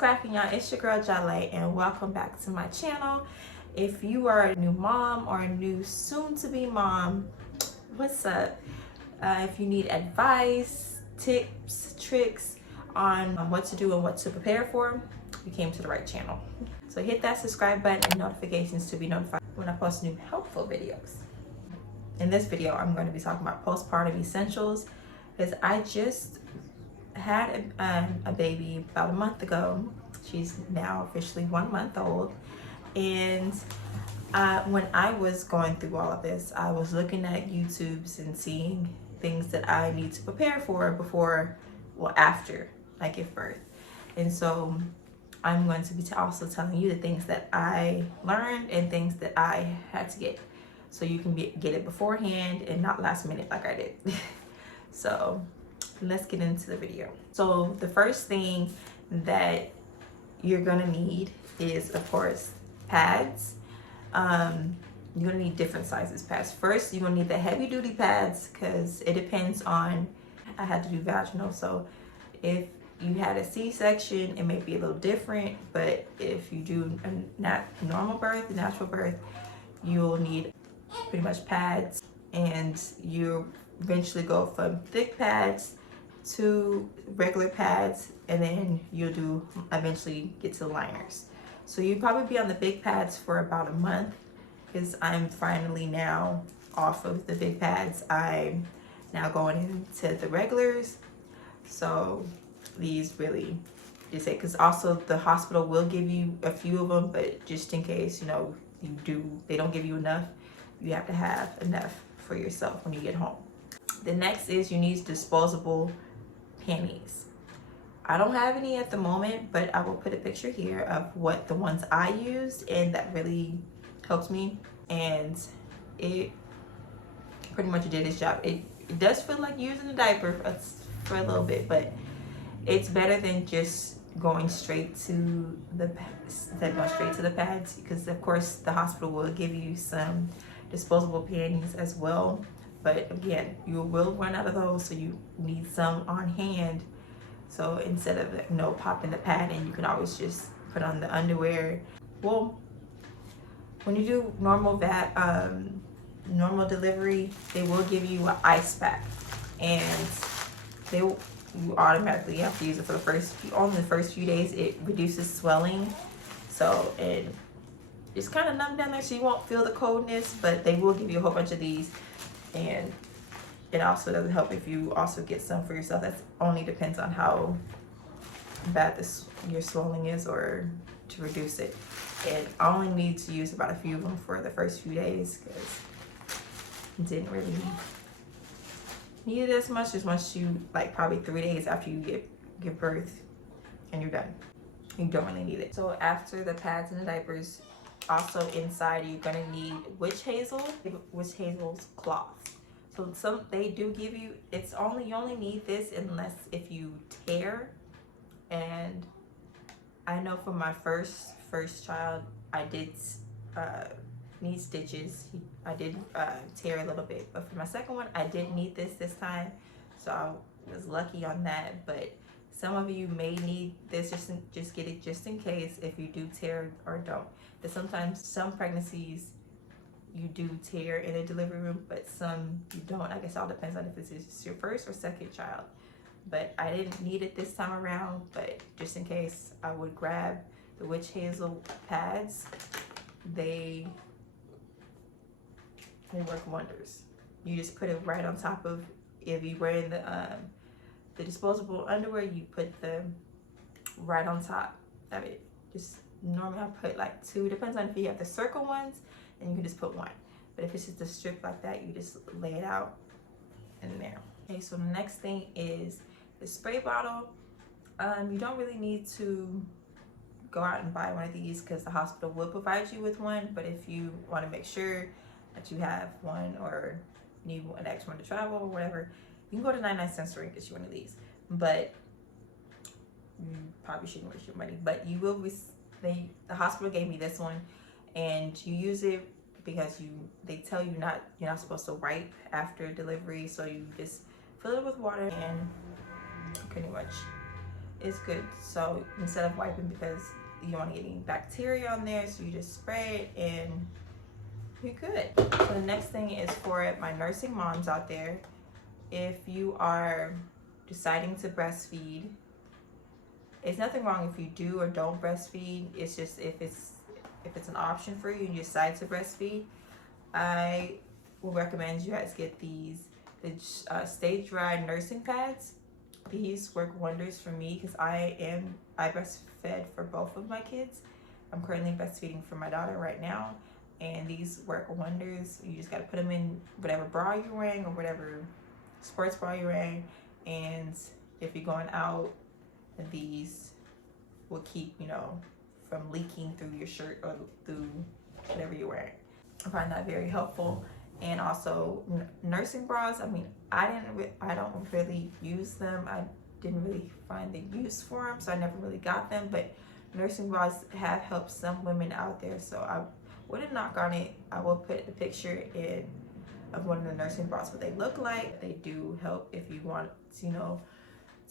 cracking, y'all? It's your girl Jale, and welcome back to my channel. If you are a new mom or a new soon-to-be mom, what's up? If you need advice, tips, tricks on what to do and what to prepare for, you came to the right channel. So hit that subscribe button and notifications to be notified when I post new helpful videos. In this video, I'm going to be talking about postpartum essentials, because I just had a baby about a month ago. She's now officially 1 month old, and when I was going through all of this, I was looking at YouTubes and seeing things that I need to prepare for before, well, after I give birth. And so I'm going to be also telling you the things that I learned and things that I had to get, so you can get it beforehand and not last minute like I did. So let's get into the video. So the first thing that you're gonna need is, of course, pads. You're gonna need different sizes pads. First, you're gonna need the heavy duty pads, because it depends on, I had to do vaginal, so if you had a C-section, it may be a little different, but if you do a normal birth, a natural birth, you'll need pretty much pads, and you eventually go from thick pads to regular pads, and then you'll do eventually get to liners. So you'd probably be on the big pads for about a month, because I'm finally now off of the big pads. I'm now going into the regulars. So these really just say, because also the hospital will give you a few of them, but just in case, you know, they don't give you enough, you have to have enough for yourself when you get home. The next is you need disposable panties. I don't have any at the moment, but I will put a picture here of what the ones I used, and that really helped me, and it pretty much did its job. It does feel like using a diaper for a little bit, but it's better than just going straight to the pads, because of course the hospital will give you some disposable panties as well. But again, you will run out of those, so you need some on hand. So instead of, you know, popping the pad in, you can always just put on the underwear. Well, when you do normal delivery, they will give you an ice pack, and you automatically have to use it for only the first few days. It reduces swelling, so it's kind of numb down there, so you won't feel the coldness. But they will give you a whole bunch of these. And it also doesn't help if you also get some for yourself. That only depends on how bad your swelling is, or to reduce it. And I only need to use about a few of them for the first few days, because it didn't really need it as much you, like, probably 3 days after you give birth, and you're done. You don't really need it. So after the pads and the diapers, also inside you're gonna need witch hazel's cloth. So they do give you, you only need this unless if you tear. And I know for my first child, I did need stitches. I did tear a little bit, but for my second one, I didn't need this time, so I was lucky on that. But some of you may need this, just get it just in case if you do tear or don't. But sometimes some pregnancies you do tear in a delivery room, but some you don't. I guess it all depends on if it's your first or second child. But I didn't need it this time around, but just in case, I would grab the witch hazel pads. They work wonders. You just put it right on top of, if you're wearing the disposable underwear, you put them right on top of it. Just normally I put like 2, depends on if you have the circle ones, and you can just put 1. But if it's just a strip like that, you just lay it out in there. Okay, so the next thing is the spray bottle. You don't really need to go out and buy one of these, because the hospital will provide you with one. But if you want to make sure that you have one, or need an extra one to travel or whatever, you can go to 99 cents store and get you one of these. But you probably shouldn't waste your money. But you will the hospital gave me this one, and you use it because they tell you you're not supposed to wipe after delivery, so you just fill it with water and pretty much it's good. So instead of wiping, because you don't want to get any bacteria on there, so you just spray it and you're good. So the next thing is for my nursing moms out there. If you are deciding to breastfeed, it's nothing wrong if you do or don't breastfeed. It's just if it's an option for you and you decide to breastfeed, I will recommend you guys get the Stay Dry nursing pads. These work wonders for me because I breastfed for both of my kids. I'm currently breastfeeding for my daughter right now, and these work wonders. You just got to put them in whatever bra you're wearing or whatever sports bra you're wearing, and if you're going out, these will keep, you know, from leaking through your shirt or through whatever you're wearing. I find that very helpful. And also nursing bras, I mean, I don't really use them. I didn't really find the use for them, so I never really got them. But nursing bras have helped some women out there, so I wouldn't knock on it. I will put a picture in of one of the nursing bras, what they look like. They do help if you want, you know,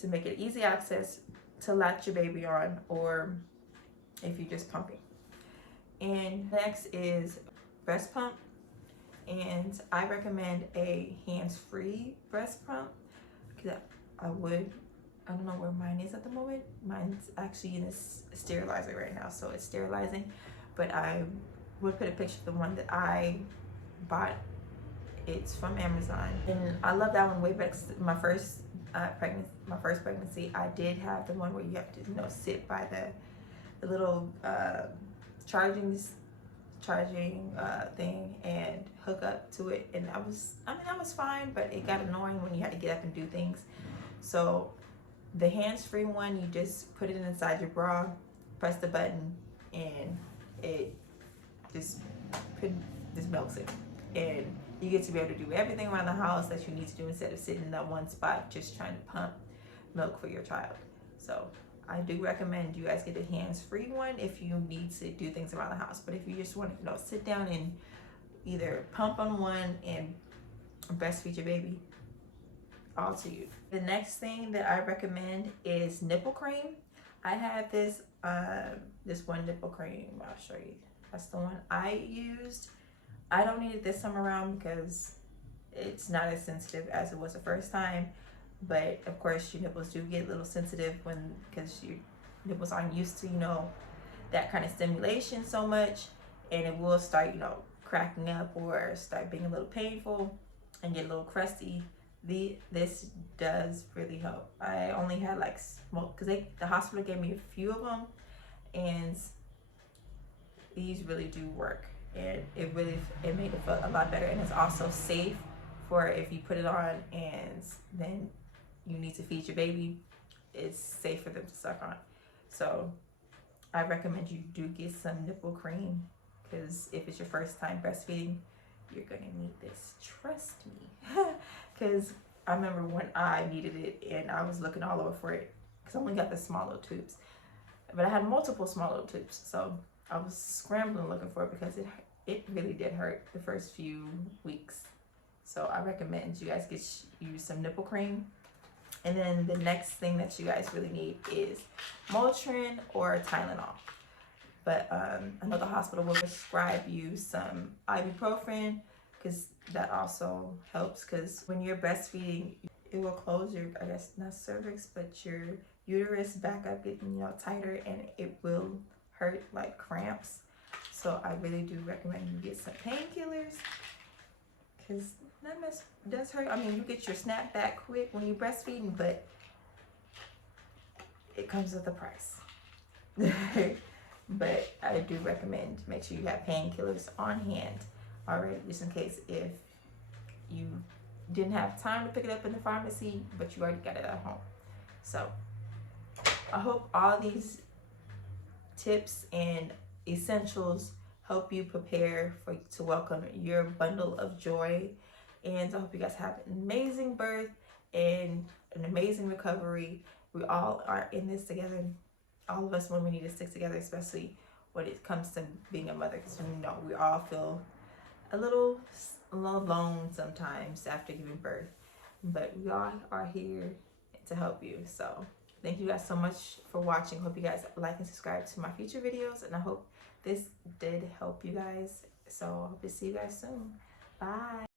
to make it easy access to latch your baby on, or if you're just pumping. And next is breast pump. And I recommend a hands-free breast pump because I don't know where mine is at the moment. Mine's actually in a sterilizer right now, so it's sterilizing. But I would put a picture of the one that I bought. It's from Amazon, and I love that one way back. My first pregnancy, I did have the one where you have to, you know, sit by the little charging thing and hook up to it, and that was fine, but it got annoying when you had to get up and do things. So the hands-free one, you just put it inside your bra, press the button, and it just melts it, and you get to be able to do everything around the house that you need to do instead of sitting in that one spot just trying to pump milk for your child. So I do recommend you guys get a hands-free one if you need to do things around the house. But if you just want to, you know, sit down and either pump on one and breastfeed your baby, all to you. The next thing that I recommend is nipple cream. I have this one nipple cream. I'll show you. That's the one I used. I don't need it this time around because it's not as sensitive as it was the first time. But of course your nipples do get a little sensitive because your nipples aren't used to, you know, that kind of stimulation so much, and it will start, you know, cracking up or start being a little painful and get a little crusty. This does really help. I only had like smoke because the hospital gave me a few of them, and these really do work, and it made it feel a lot better. And it's also safe for if you put it on and then you need to feed your baby, it's safe for them to suck on. So I recommend you do get some nipple cream, because if it's your first time breastfeeding, you're gonna need this, trust me. Because I remember when I needed it and I was looking all over for it, because I only got the small little tubes, but I had multiple small little tubes, so I was scrambling looking for it because it really did hurt the first few weeks. So I recommend you guys use some nipple cream. And then the next thing that you guys really need is Motrin or Tylenol. But I know the hospital will prescribe you some ibuprofen, because that also helps, because when you're breastfeeding, it will close your, I guess not cervix, but your uterus back up, getting, you know, tighter, and it will hurt like cramps. So I really do recommend you get some painkillers, because that mess does hurt. I mean, you get your snap back quick when you're breastfeeding, but it comes with a price. But I do recommend make sure you have painkillers on hand already, just in case if you didn't have time to pick it up in the pharmacy, but you already got it at home. So I hope all these tips and essentials help you prepare to welcome your bundle of joy. And I hope you guys have an amazing birth and an amazing recovery. We all are in this together. All of us women need to stick together, especially when it comes to being a mother, because you know we all feel a little alone sometimes after giving birth, but we all are here to help you. So Thank you guys so much for watching. Hope you guys like and subscribe to my future videos, and I hope this did help you guys. So I hope to see you guys soon. Bye.